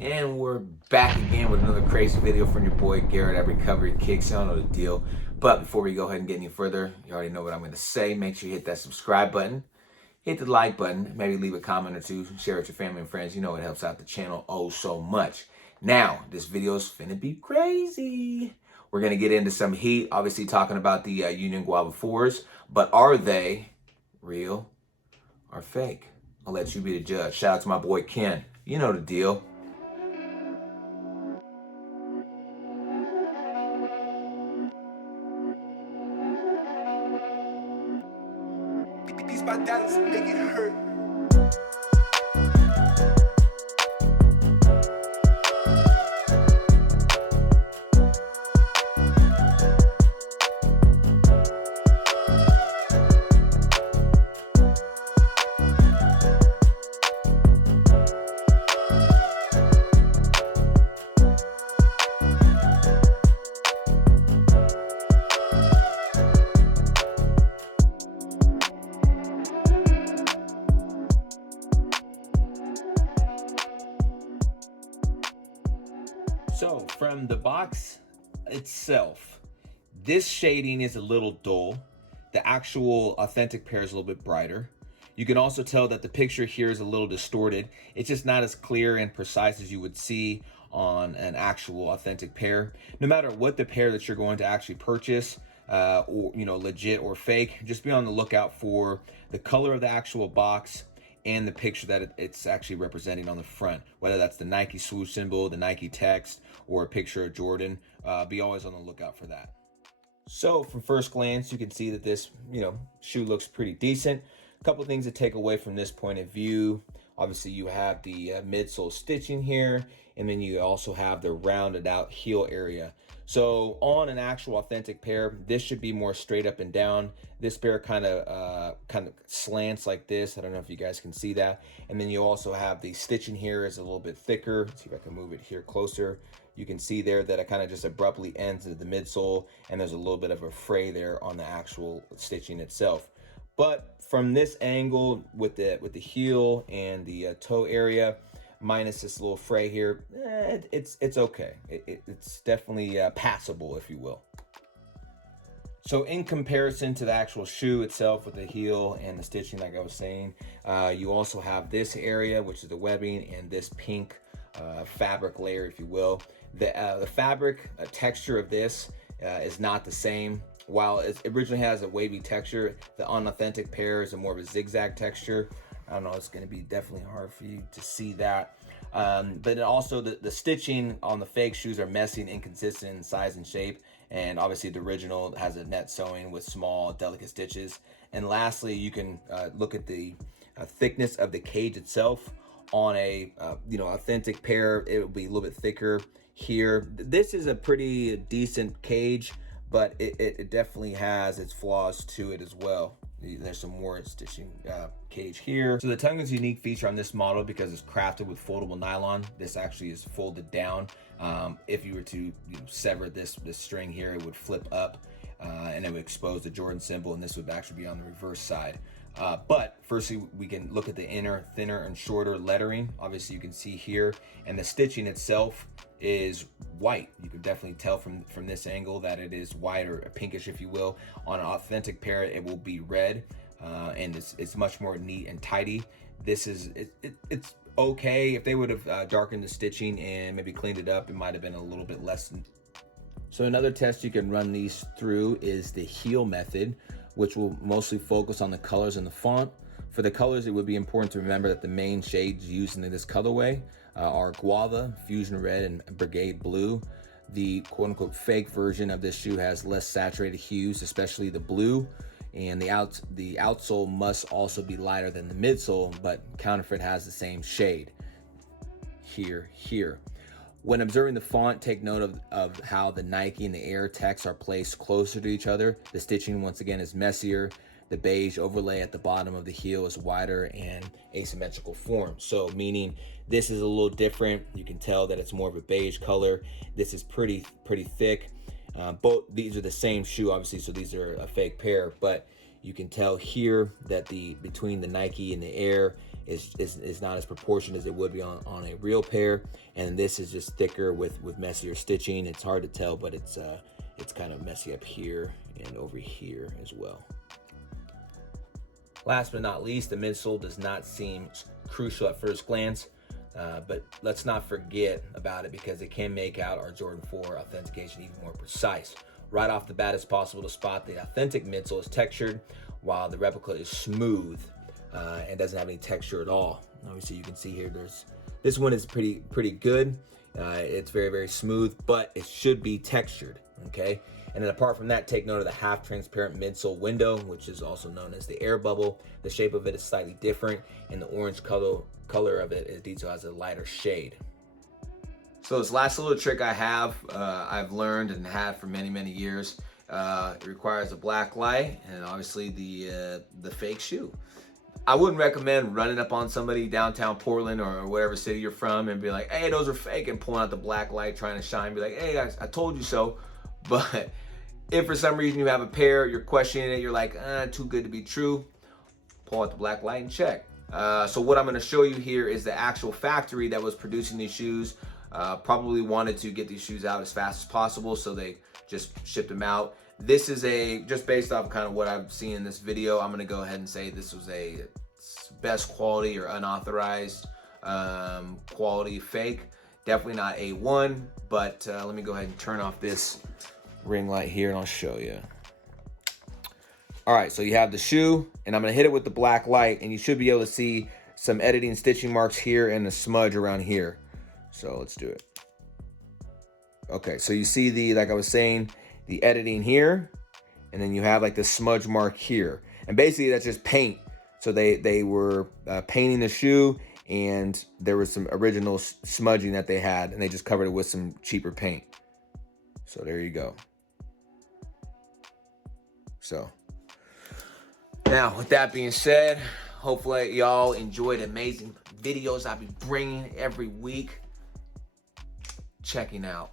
And we're back again with another crazy video from your boy Garrett at Recovery Kicks. Y'all know the deal. But before we go ahead and get any further, you already know what I'm going to say. Make sure you hit that subscribe button, hit the like button, maybe leave a comment or two, share it with your family and friends. You know it helps out the channel oh so much. Now, this video's finna be crazy. We're going to get into some heat, obviously talking about the Union Guava 4s. But are they real or fake? I'll let you be the judge. Shout out to my boy Ken. You know the deal. These my dollars make it hurt. So from the box itself, this shading is a little dull. The actual authentic pair is a little bit brighter. You can also tell that the picture here is a little distorted. It's just not as clear and precise as you would see on an actual authentic pair. No matter what the pair that you're going to actually purchase, or legit or fake, just be on the lookout for the color of the actual box and the picture that it's actually representing on the front, whether that's the Nike swoosh symbol, the Nike text, or a picture of Jordan. Be always on the lookout for that. So from first glance, you can see that this shoe looks pretty decent. A couple things to take away from this point of view. Obviously, you have the midsole stitching here, and then you also have the rounded out heel area. So on an actual authentic pair, this should be more straight up and down. This pair kind of slants like this. I don't know if you guys can see that. And then you also have the stitching here is a little bit thicker. Let's see if I can move it here closer. You can see there that it kind of just abruptly ends at the midsole, and there's a little bit of a fray there on the actual stitching itself. But from this angle with the heel and the toe area, minus this little fray here, it's okay. It's definitely passable, if you will. So in comparison to the actual shoe itself with the heel and the stitching, like I was saying, you also have this area, which is the webbing, and this pink fabric layer, if you will. The fabric texture of this is not the same. While it originally has a wavy texture, the unauthentic pair is a more of a zigzag texture. I don't know, it's going to be definitely hard for you to see that. But also the stitching on the fake shoes are messy and inconsistent in size and shape. And obviously the original has a net sewing with small, delicate stitches. And lastly, you can look at the thickness of the cage itself. On a authentic pair, it will be a little bit thicker here. This is a pretty decent cage, but it definitely has its flaws to it as well. There's some more stitching cage here. So the tongue is a unique feature on this model because it's crafted with foldable nylon. This actually is folded down. If you were to sever this string here, it would flip up and it would expose the Jordan symbol, and this would actually be on the reverse side. But firstly, we can look at the inner, thinner and shorter lettering. Obviously you can see here, and the stitching itself is white. You can definitely tell from this angle that it is white, or pinkish, if you will. On an authentic pair, it will be red, and it's much more neat and tidy. This is it's okay. If they would have darkened the stitching and maybe cleaned it up, it might have been a little bit less. So another test you can run these through is the heel method, which will mostly focus on the colors and the font. For the colors, it would be important to remember that the main shades used in this colorway are Guava, Fusion Red, and Brigade Blue. The quote-unquote fake version of this shoe has less saturated hues, especially the blue, and the outsole must also be lighter than the midsole, but counterfeit has the same shade. Here. When observing the font, take note of how the Nike and the Air text are placed closer to each other. The stitching, once again, is messier. The beige overlay at the bottom of the heel is wider and asymmetrical form. So meaning this is a little different. You can tell that it's more of a beige color. This is pretty thick. Both these are the same shoe, obviously, so these are a fake pair, but you can tell here that between the Nike and the Air, is not as proportioned as it would be on a real pair. And this is just thicker with messier stitching. It's hard to tell, but it's kind of messy up here and over here as well. Last but not least, the midsole does not seem crucial at first glance, but let's not forget about it because it can make out our Jordan 4 authentication even more precise. Right off the bat, it's possible to spot the authentic midsole is textured while the replica is smooth and doesn't have any texture at all. Obviously, you can see here, this one is pretty good. It's very, very smooth, but it should be textured, okay? And then apart from that, take note of the half transparent midsole window, which is also known as the air bubble. The shape of it is slightly different, and the orange color of it is detailed as a lighter shade. So this last little trick I have, I've learned and had for many, many years. It requires a black light and obviously the fake shoe. I wouldn't recommend running up on somebody downtown Portland or whatever city you're from and be like, hey, those are fake, and pulling out the black light trying to shine, be like, hey guys, I told you so. But if for some reason you have a pair, you're questioning it, you're like, too good to be true, pull out the black light and check. So what I'm gonna show you here is the actual factory that was producing these shoes. Probably wanted to get these shoes out as fast as possible, so they just shipped them out. This is just based off kind of what I've seen in this video, I'm gonna go ahead and say this was a best quality or unauthorized quality fake. Definitely not A1, but let me go ahead and turn off this ring light here and I'll show you. All right, so you have the shoe, and I'm gonna hit it with the black light, and you should be able to see some editing stitching marks here and a smudge around here. So let's do it. Okay, so you see like I was saying, the editing here, and then you have like the smudge mark here. And basically that's just paint. So they were painting the shoe, and there was some original smudging that they had, and they just covered it with some cheaper paint. So there you go. So now with that being said, hopefully y'all enjoyed amazing videos I'll be bringing every week. Checking out.